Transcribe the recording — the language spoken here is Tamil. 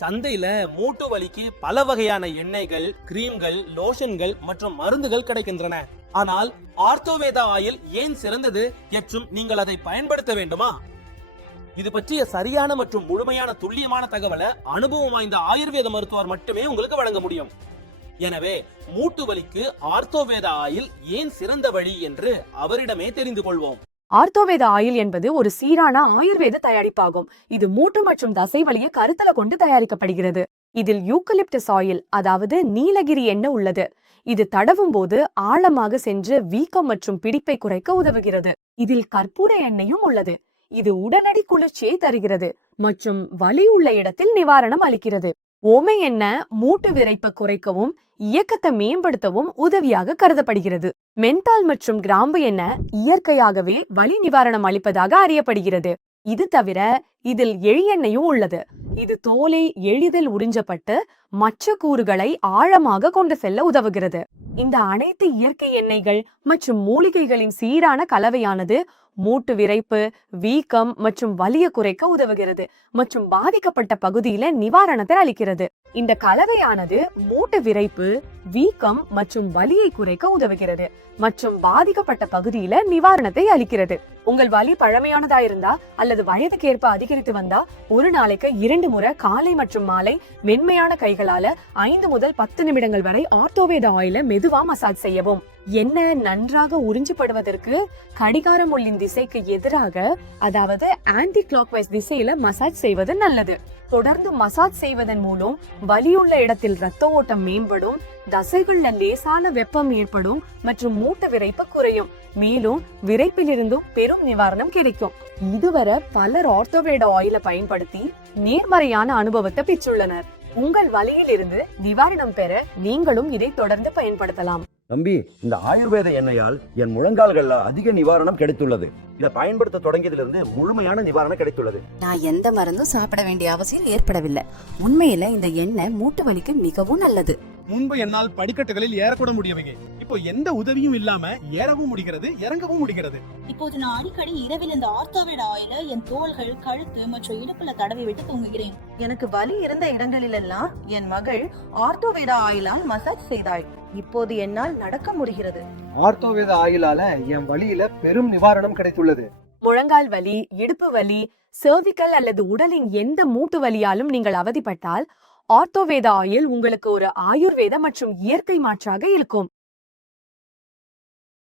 சந்தையில மூட்டு வலிக்கு பல வகையான எண்ணெய்கள், கிரீம்கள், லோஷன்கள் மற்றும் மருந்துகள் கிடைக்கின்றன. ஆனால் ஆர்த்தோவேதா ஆயில் ஏன் சிறந்தது மற்றும் நீங்கள் அதை பயன்படுத்த வேண்டுமா? இது பற்றிய சரியான மற்றும் முழுமையான துல்லியமான தகவலை அனுபவம் வாய்ந்த ஆயுர்வேத மருத்துவர் மட்டுமே உங்களுக்கு வழங்க முடியும். எனவே மூட்டு வலிக்கு ஆர்த்தோவேதா ஆயில் ஏன் சிறந்த வழி என்று அவரிடமே தெரிந்து கொள்வோம். ஆர்த்தோவேத ஆயில் என்பது ஒரு சீரான ஆயுர்வேத தயாரிப்பாகும். இது மூட்டு மற்றும் தசை வலியை கருத்தல கொண்டு தயாரிக்கப்படுகிறது. இதில் யூக்கலிப்டஸ் ஆயில், அதாவது நீலகிரி எண்ணெய் உள்ளது. இது தடவும் போது ஆழமாக சென்று வீக்கம் மற்றும் பிடிப்பை குறைக்க உதவுகிறது. இதில் கற்பூர எண்ணெயும் உள்ளது. இது உடனடி குளிர்ச்சியை தருகிறது மற்றும் வலி உள்ள இடத்தில் நிவாரணம் அளிக்கிறது. ஓமை எண்ணெய் மூட்டு விரைப்பை குறைக்கவும் இயக்கத்தை மேம்படுத்தவும் உதவியாக கருதப்படுகிறது. மென்தால் மற்றும் கிராம்பு எண்ணெய் இயற்கையாகவே வலி நிவாரணம் அளிப்பதாக அறியப்படுகிறது. இது தவிர இதில் எண்ணெயும் உள்ளது. இது தோலை எளிதில் உறிஞ்சப்பட்டு மற்ற கூறுகளை ஆழமாக கொண்டு செல்ல உதவுகிறது. இந்த அனைத்து இயற்கை எண்ணெய்கள் மற்றும் மூலிகைகளின் சீரான கலவையானது மூட்டு விரைப்பு, வீக்கம் மற்றும் வலியை குறைக்க உதவுகிறது மற்றும் பாதிக்கப்பட்ட பகுதியில நிவாரணத்தை அளிக்கிறது. இந்த கலவையானது மூட்டு விரைப்பு, வீக்கம் மற்றும் வலியை குறைக்க உதவுகிறது மற்றும் பாதிக்கப்பட்ட பகுதியில நிவாரணத்தை அளிக்கிறது. உங்கள் வலி பழமையானதா இருந்தா அல்லது வயதுக்கேற்ப அதிகரித்து வந்தா ஒரு நாளைக்கு 2 முறை காலை மற்றும் மாலை மென்மையான கைகளால 5 முதல் 10 நிமிடங்கள் வரை ஆர்த்தோவேத ஆயில மெதுவா மசாஜ் செய்யவும். எண்ணெய் நன்றாக உறிஞ்சப்படுவதற்கு கடிகார முள்ளின் திசைக்கு எதிராக, அதாவது ஆன்டி கிளாக்வைஸ் திசையில மசாஜ் செய்வது நல்லது. தொடர்ந்து மசாஜ் செய்வதன் மூலம் வலியுள்ள இடத்தில் இரத்த ஓட்டம் மேம்படும், தசைகள்ல லேசான வெப்பம் ஏற்படும் மற்றும் மூட்டு விரைப்பு குறையும். மேலும் விரைப்பிலிருந்தும் பெரும் நிவாரணம் கிடைக்கும். இதுவரை பலர் ஆர்த்தோவேத ஆயில பயன்படுத்தி நேர்மறையான அனுபவத்தை பெற்றுள்ளனர். உங்கள் வலியில் இருந்து நிவாரணம் பெற நீங்களும் இதை தொடர்ந்து பயன்படுத்தலாம். தம்பி, இந்த ஆயுர்வேத எண்ணெயால் என் முழங்கால்கள்ல அதிக நிவாரணம் கிடைத்துள்ளது. இதை பயன்படுத்த தொடங்கியதிலிருந்து முழுமையான நிவாரணம் கிடைத்துள்ளது. நான் எந்த மருந்தும் சாப்பிட வேண்டிய அவசியம் ஏற்படவில்லை. உண்மையில இந்த எண்ணெய் மூட்டு வலிக்கு மிகவும் நல்லது. முன்பு என்னால் படிக்கட்டுகளில் ஏறக்கூட முடியவில்லை. இப்போ எந்த உதவியும் இல்லாம ஏறவும் முடிகிறது, இறங்கவும் முடிகிறது. இப்போது நான் அடிக்கடி இரவில் இந்த ஆர்த்தோவேட ஆயில என் தோள்கள், கழுத்து மற்றும் இடுப்புல தடவி விட்டு தூங்குகிறேன். எனக்கு வலி இருந்த இடங்களிலெல்லாம் என் மகள் ஆர்த்தோவேத ஆயிலால் மசாஜ் செய்தாள். இப்போது என்னால் நடக்க முடிகிறது. ஆர்த்தோவேத ஆயிலால என் வலியில பெரும் நிவாரணம் கிடைத்துள்ளது. முழங்கால் வலி, இடுப்பு வலி, சர்விக்கல் அல்லது உடலின் எந்த மூட்டு வலியாலும் நீங்கள் அவதிப்பட்டால் ஆர்த்தோவேத ஆயில் உங்களுக்கு ஒரு ஆயுர்வேத மற்றும் இயற்கை மாற்றாக இருக்கும்.